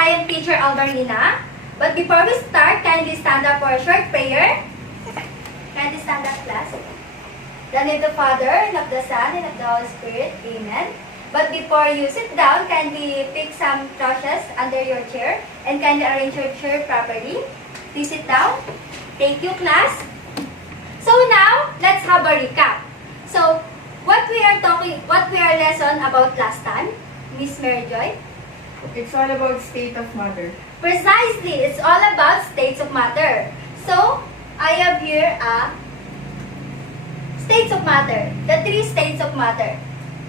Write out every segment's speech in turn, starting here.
I am teacher Alvarina. But before we start, kindly stand up for a short prayer. Kindly stand up, class. The name of the Father, and of the Son, and of the Holy Spirit. Amen. But before you sit down, kindly pick some crutches under your chair and kindly arrange your chair properly. Please sit down. Thank you, class. So now, let's have a recap. So, what we are lesson about last time, Miss Mary Joy? It's all about state of matter. Precisely, it's all about states of matter. So, I have here states of matter, the 3 states of matter.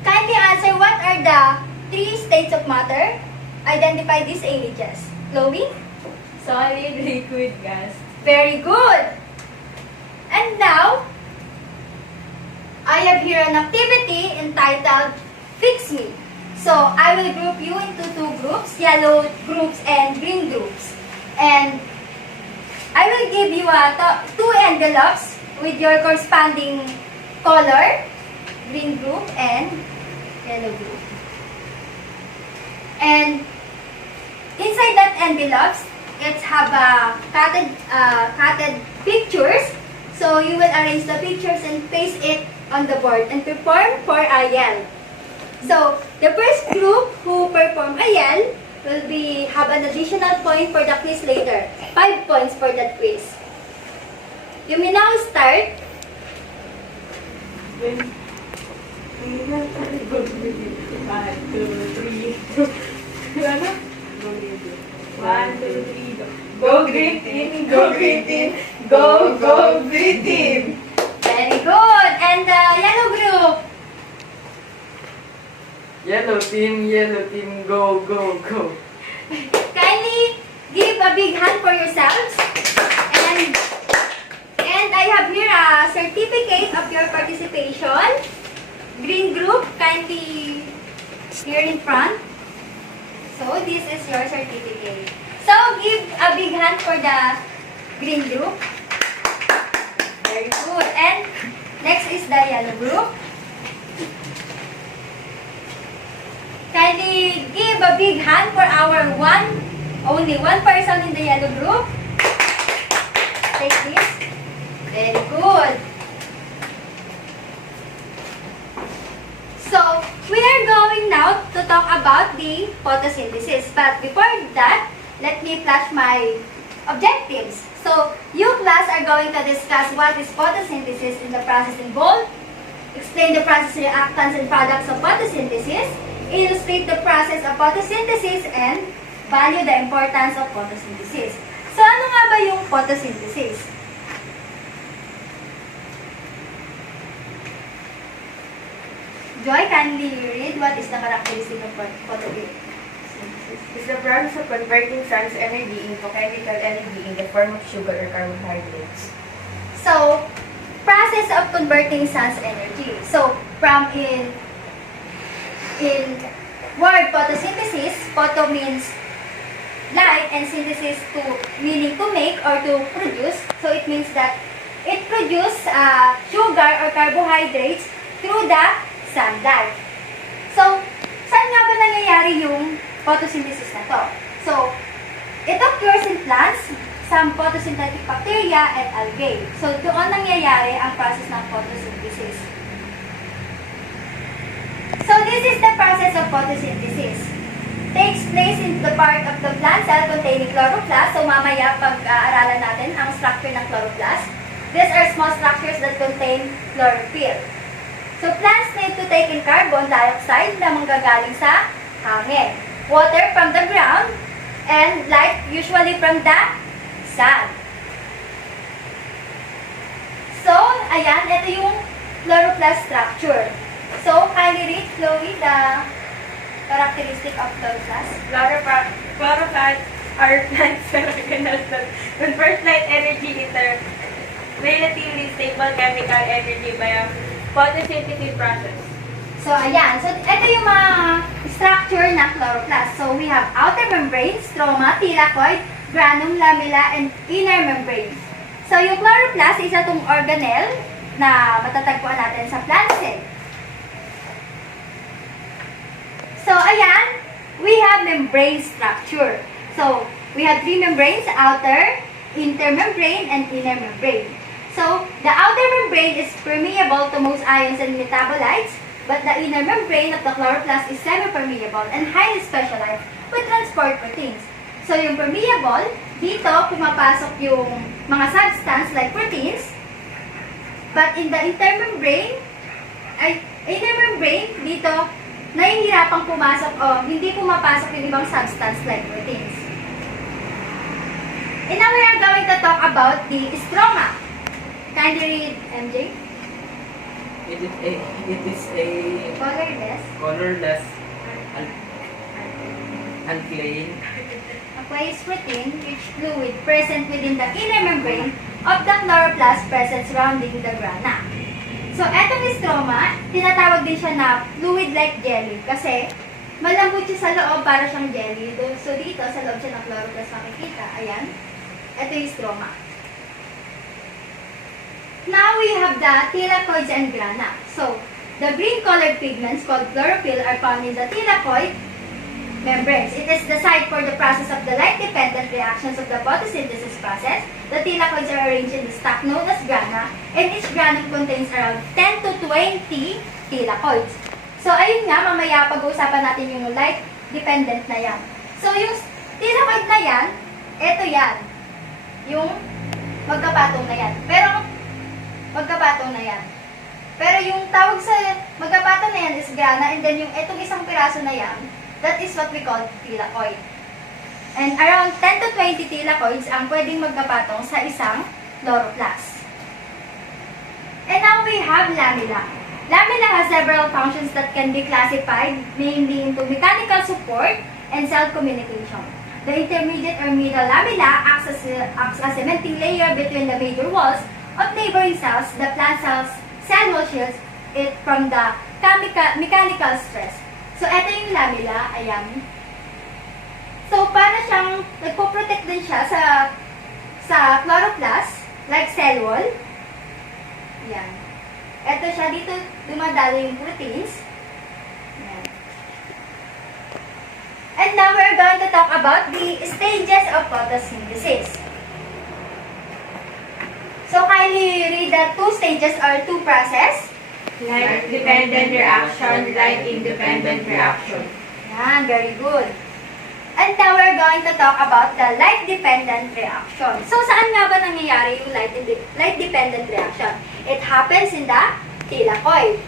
Kindly answer, what are the 3 states of matter? Identify these images. Chloe? Solid, liquid, gas. Very good. And now, I have here an activity entitled Fix Me. So, I will group you into 2 groups, yellow groups and green groups. And I will give you 2 envelopes with your corresponding color, green group and yellow group. And inside that envelopes, it have cutted pictures. So you will arrange the pictures and paste it on the board and perform for a yell. So the first group who perform a yell will have an additional point for the quiz later. 5 points for that quiz. You may now start. 1, 2, 3, go. 1, 2, 3, go. Go green team, go green team, go, go green team. Very good. And the yellow group. Yellow team, go, go, go. Kindly give a big hand for yourselves. And I have here a certificate of your participation. Green group, kindly here in front. So this is your certificate. So give a big hand for the green group. Very good. And next is the yellow group. Kindly give a big hand for our only one person in the yellow group. Take this. Very good. So, we are going now to talk about the photosynthesis. But before that, let me flash my objectives. So, you class are going to discuss what is photosynthesis in the process involved, explain the process reactants and products of photosynthesis, illustrate the process of photosynthesis, and value the importance of photosynthesis. So, ano nga ba yung photosynthesis? Joy, kindly read what is the characteristic of photosynthesis. It's the process of converting sun's energy into chemical energy in the form of sugar or carbohydrates. So, process of converting sun's energy. So, from in word photosynthesis, photo means light and synthesis meaning to make or to produce. So, it means that it produces sugar or carbohydrates through the sunlight. So, saan nga ba nangyayari yung photosynthesis na to? So, it occurs in plants, some photosynthetic bacteria, and algae. So, doon nangyayari ang process ng photosynthesis. So, this is the process of photosynthesis. Takes place in the part of the plant cell containing chloroplast. So, mamaya pag-aaralan natin ang structure ng chloroplast. These are small structures that contain chlorophyll. So, plants need to take in carbon dioxide na manggagaling sa hangin, water from the ground, and light usually from the sun. So, ayan, ito yung chloroplast structure. So, kindly read, Chloe, the characteristic of chloroplast. Chloroplasts are plant cell organelles that convert light energy into relatively stable chemical energy by a photosynthesis process. So, ayan. So, ito yung mga structure ng chloroplast. So, we have outer membrane, stroma, thylakoid, granum, lamella, and inner membrane. So, yung chloroplast is itong organelle na matatagpuan natin sa plant cell. So, ayan, we have membrane structure. So, we have three membranes, outer, intermembrane, and inner membrane. So, the outer membrane is permeable to most ions and metabolites, but the inner membrane of the chloroplast is semi-permeable and highly specialized with transport proteins. So, yung permeable, dito pumapasok yung mga substance like proteins, but in the intermembrane, inner membrane, dito, nahihirapang pumasok o hindi pumapasok yung ibang substance like proteins. And now we are going to talk about the stroma. Kindly read, MJ. It is a Colorless. colorless alkaline Aqueous protein, rich fluid present within the inner membrane of the chloroplast present surrounding the grana. So, etong stroma, tinatawag din siya na fluid-like jelly kasi malambot siya sa loob para siyang jelly. So, dito sa loob siya ng chloroplast makikita. Ayan. Ito yung stroma. Now, we have the thylakoids and grana. So, the green-colored pigments called chlorophyll are found in the thylakoid membranes. It is the site for the process of the light-dependent reactions of the photosynthesis process. The thylakoids are arranged in the stack known as grana, and each granum contains around 10 to 20 thylakoids. So, ayun nga, mamaya pag-uusapan natin yung light-dependent na yan. So, yung thylakoid na yan, eto yan. Yung magkapatong na yan. Magkapatong na yan. Pero yung tawag sa magkapatong na yan is grana, and then yung etong isang piraso na yan, that is what we call thylakoid. And around 10 to 20 thylakoids ang pwedeng magkapatong sa isang chloroplast. And now we have lamella. Lamella has several functions that can be classified mainly into mechanical support and cell communication. The intermediate or middle lamella acts as a cementing layer between the major walls of neighboring cells. The plant cells cell wall shields it from the mechanical stress. So, ito yung lamella, ayan. So, para siyang, nagpo-protect din siya sa chloroplast, like cell wall. Ayan. Ito siya, dito dumadalo yung proteins. Ayan. And now, we're going to talk about the stages of photosynthesis. So, kindly read the two stages or two process. Light-dependent reaction, light-independent reaction. Yan, very good. And now we're going to talk about the light-dependent reaction. So, saan nga ba nangyayari yung light-dependent reaction? It happens in the thylakoid.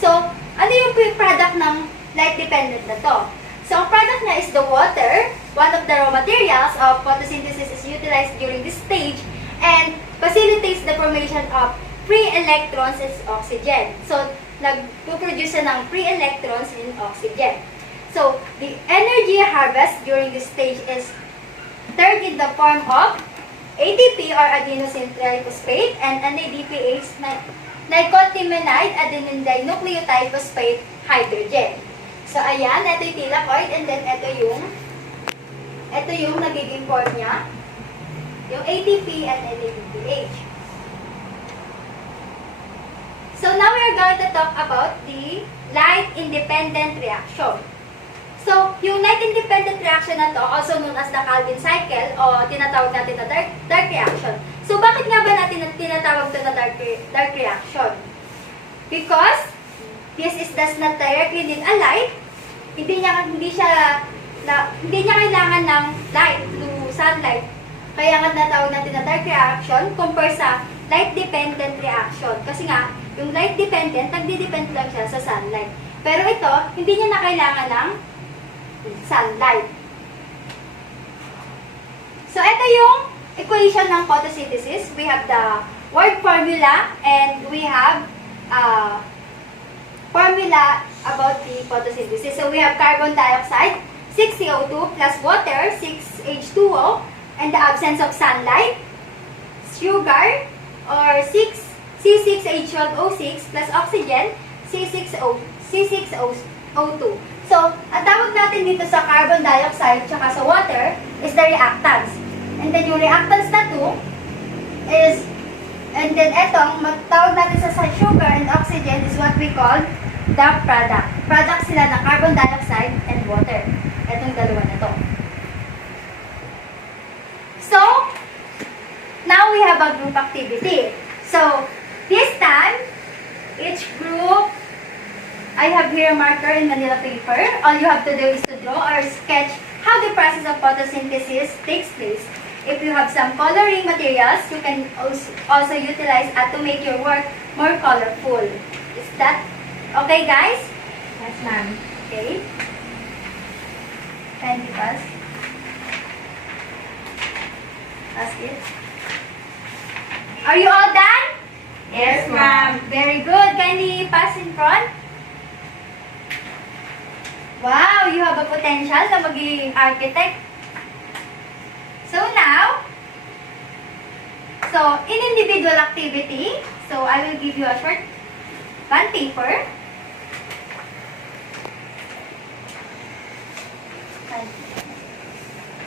So, ano yung product ng light-dependent na to? So, ang product niya is the water. One of the raw materials of photosynthesis is utilized during this stage and facilitates the formation of free electrons and oxygen. So, nag-produce siya ng free electrons and oxygen. So, the energy harvest during this stage is turned in the form of ATP or adenosine triphosphate and NADPH, nicotinamide adenine dinucleotide phosphate hydrogen. So, ayan, ito yung thylakoid and then ito yung nagiging form niya, yung ATP and NADPH. So now we are going to talk about the light-independent reaction. So, yung light-independent reaction na to, also known as the Calvin cycle, o tinatawag natin na dark reaction. So, bakit nga ba natin tinatawag ito na dark reaction? Because this does not directly need a light. Hindi niya kailangan ng light to sunlight. Kaya nga natawag natin na dark reaction compare sa light-dependent reaction. Kasi nga, yung light-dependent, nagdi-depend lang siya sa sunlight. Pero ito, hindi niya na kailangan ng sunlight. So, ito yung equation ng photosynthesis. We have the word formula and we have formula about the photosynthesis. So, we have carbon dioxide, 6CO2 plus water, 6H2O, and the absence of sunlight, sugar, or C6H12O6 plus oxygen, C6O2. So, ang tawag natin dito sa carbon dioxide tsaka sa water is the reactants. And then yung reactants na to is, and then etong tawag natin sa sugar and oxygen is what we call the product. Product sila ng carbon dioxide and water. Etong dalawa na to. about group activity. So, this time, each group, I have here a marker in Manila paper. All you have to do is to draw or sketch how the process of photosynthesis takes place. If you have some coloring materials, you can also utilize that to make your work more colorful. Is that okay, guys? Yes, ma'am. Okay. Kindly pass. Pass it. Are you all done? Yes, ma'am. Very good. Kindly pass in front. Wow, you have a potential na maging architect. So now, in individual activity, so I will give you a short bond paper.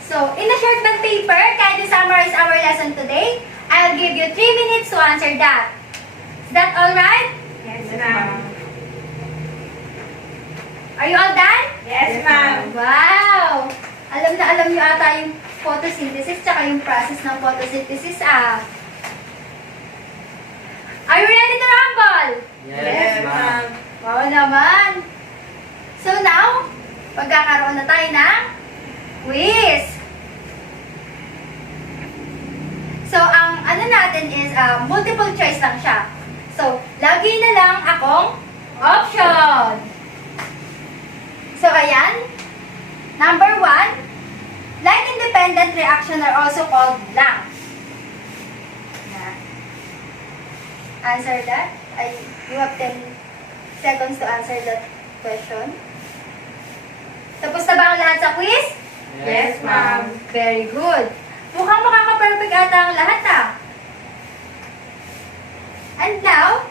So, in a short bond paper, can you summarize our lesson today? I'll give you 3 minutes to answer that. Is that alright? Yes, ma'am. Are you all done? Yes, ma'am. Wow! Alam na alam niyo ata yung photosynthesis tsaka yung process ng photosynthesis Are you ready to rumble? Yes, ma'am. Wow naman! So now, magkakaroon na tayo ng quiz. So, ang ano natin is multiple choice lang siya. So, lagi na lang akong option. So, ayan. Number 1, line-independent reaction are also called blank. Answer that. You have 10 seconds to answer that question. Tapos na ba ang lahat sa quiz? Yes, ma'am. Very good. Mukhang makaka-perfect ata ang lahat And now,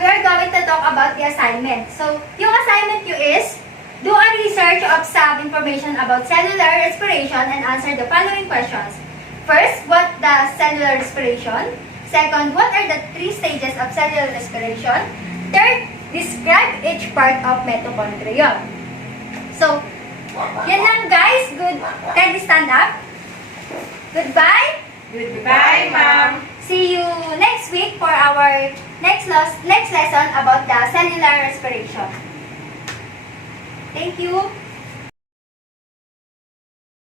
we are going to talk about the assignment. So, yung assignment nyo is, do a research of some information about cellular respiration and answer the following questions. First, what the cellular respiration? Second, what are the 3 stages of cellular respiration? Third, describe each part of mitochondrion. So, yan lang guys. Good. Can you stand up? Goodbye. Goodbye, ma'am. See you next week for our next lesson about the cellular respiration. Thank you.